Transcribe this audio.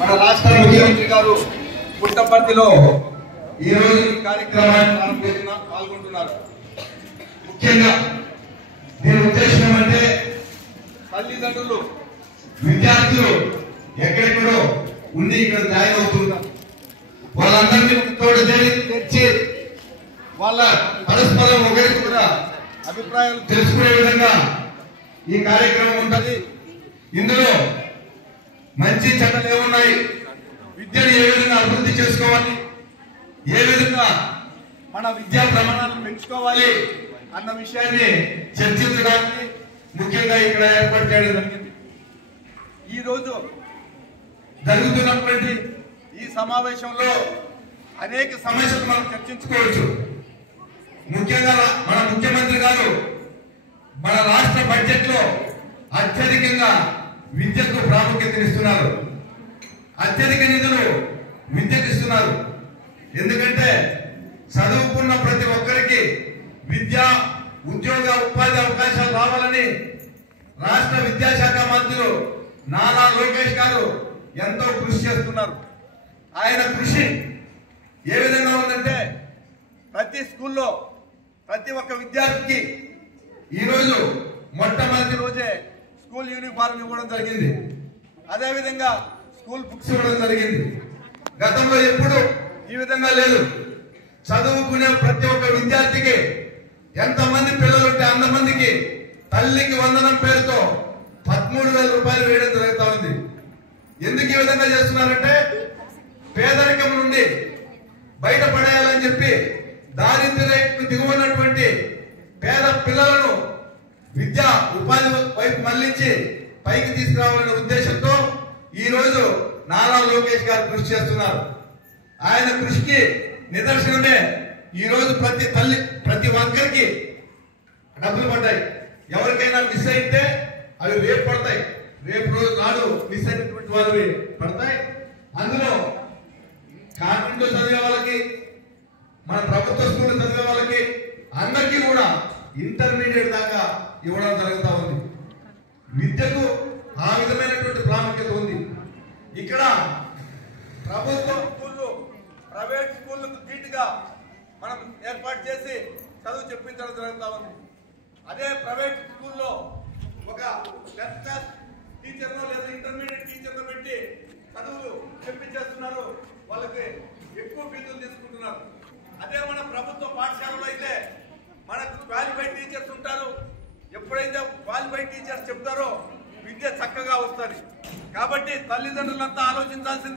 మన రాష్ట్ర ముఖ్యమంత్రి గారు పుట్టపర్తిలో ఈ రోజు ఈ కార్యక్రమాన్ని పాల్గొంటున్నారు. ముఖ్యంగా దీని ఉద్దేశం అంటే తల్లిదండ్రులు విద్యార్థులు ఎక్కడెక్కడో ఉండి ఇక్కడ జాయిన్ అవుతున్నారు. వాళ్ళందరినీ తోడు తెచ్చి వాళ్ళ పరస్పరం ఒకరికి కూడా అభిప్రాయాలు తెలుసుకునే విధంగా ఈ కార్యక్రమం ఉంటుంది. ఇందులో మంచి చెడ్డలు ఏమున్నాయి, విద్యను ఏ విధంగా అభివృద్ధి చేసుకోవాలి, ఏ విధంగా మన విద్యా ప్రమాణాలను పెంచుకోవాలి అన్న విషయాన్ని చర్చించడానికి ముఖ్యంగా ఇక్కడ ఏర్పాటు చేయడం జరిగింది. ఈ రోజు జరుగుతున్నటువంటి ఈ సమావేశంలో అనేక సమస్యలు మనం చర్చించుకోవచ్చు. ముఖ్యంగా మన ముఖ్యమంత్రి గారు మన రాష్ట్ర బడ్జెట్ లో అత్యధికంగా విద్యకు ప్రాముఖ్యతనిస్తున్నారు. అత్యధిక నిధులు విద్యకు ఇస్తున్నారు. ఎందుకంటే చదువుకున్న ప్రతి ఒక్కరికి విద్య, ఉద్యోగ, ఉపాధి అవకాశాలు రావాలని రాష్ట్ర విద్యాశాఖ మంత్రులు నారా లోకేష్ గారు ఎంతో కృషి చేస్తున్నారు. ఆయన కృషి ఏ విధంగా ఉందంటే ప్రతి స్కూల్లో ప్రతి ఒక్క విద్యార్థికి ఈరోజు మొట్టమొదటి రోజే స్కూల్ యూనిఫారం ఇవ్వడం జరిగింది. అదేవిధంగా స్కూల్ బుక్స్ ఇవ్వడం జరిగింది. గతంలో ఎప్పుడు ఈ విధంగా లేదు. చదువుకునే ప్రతి ఒక్క విద్యార్థికి ఎంతమంది పిల్లలు ఉంటే అంతమందికి తల్లికి వందనం పేరుతో 13,000 రూపాయలు వేయడం జరుగుతూ ఉంది. ఎందుకు ఈ విధంగా చేస్తున్నారంటే పేదరికం నుండి బయటపడేయాలని చెప్పి దారిద్ర్యకు దిగువనటువంటి పేద పిల్లలను విద్య, ఉపాధి వైపు మళ్లించి పైకి తీసుకురావాలనే ఉద్దేశంతో ఈ రోజు నారా లోకేష్ గారు కృషి చేస్తున్నారు. ఆయన కృషికి నిదర్శనమే ఈ రోజు ప్రతి ఒక్కరికి డబ్బులు పడ్డాయి. ఎవరికైనా మిస్ అయితే అవి రేపు పడతాయి. రేపు రోజు నాడు మిస్ అయినటువంటి వారు పడతాయి. అందులో కాన్వెంట్ లో చదివే వాళ్ళకి, మన ప్రభుత్వ స్కూల్ చదివే వాళ్ళకి అందరికీ కూడా ఇంటర్మీడియట్ దాకా ఇవ్వడం జరుగుతూ ఉంది. విద్యకు ఆ విధమైనటువంటి ప్రాముఖ్యత ఉంది. ఇక్కడ ప్రభుత్వ స్కూళ్ళు ప్రైవేట్ స్కూళ్లకు ధీటుగా మనం ఏర్పాటు చేసి చదువు చెప్పించడం జరుగుతూ ఉంది. అదే ప్రైవేట్ స్కూల్లో ఒక 10th క్లాస్ టీచర్ను లేదా ఇంటర్మీడియట్ టీచర్ను పెట్టి చదువులు చెప్పించేస్తున్నారు. వాళ్ళకి ఎక్కువ ఫీజులు తీసుకుంటున్నారు. అదే మన ప్రభుత్వ పాఠశాలలో అయితే మనకు క్వాలిఫైడ్ టీచర్స్ ఉంటారు. ఎప్పుడైతే క్వాలిఫైడ్ టీచర్స్ చెప్తారో విద్య చక్కగా వస్తుంది. కాబట్టి తల్లిదండ్రులంతా ఆలోచించాల్సింది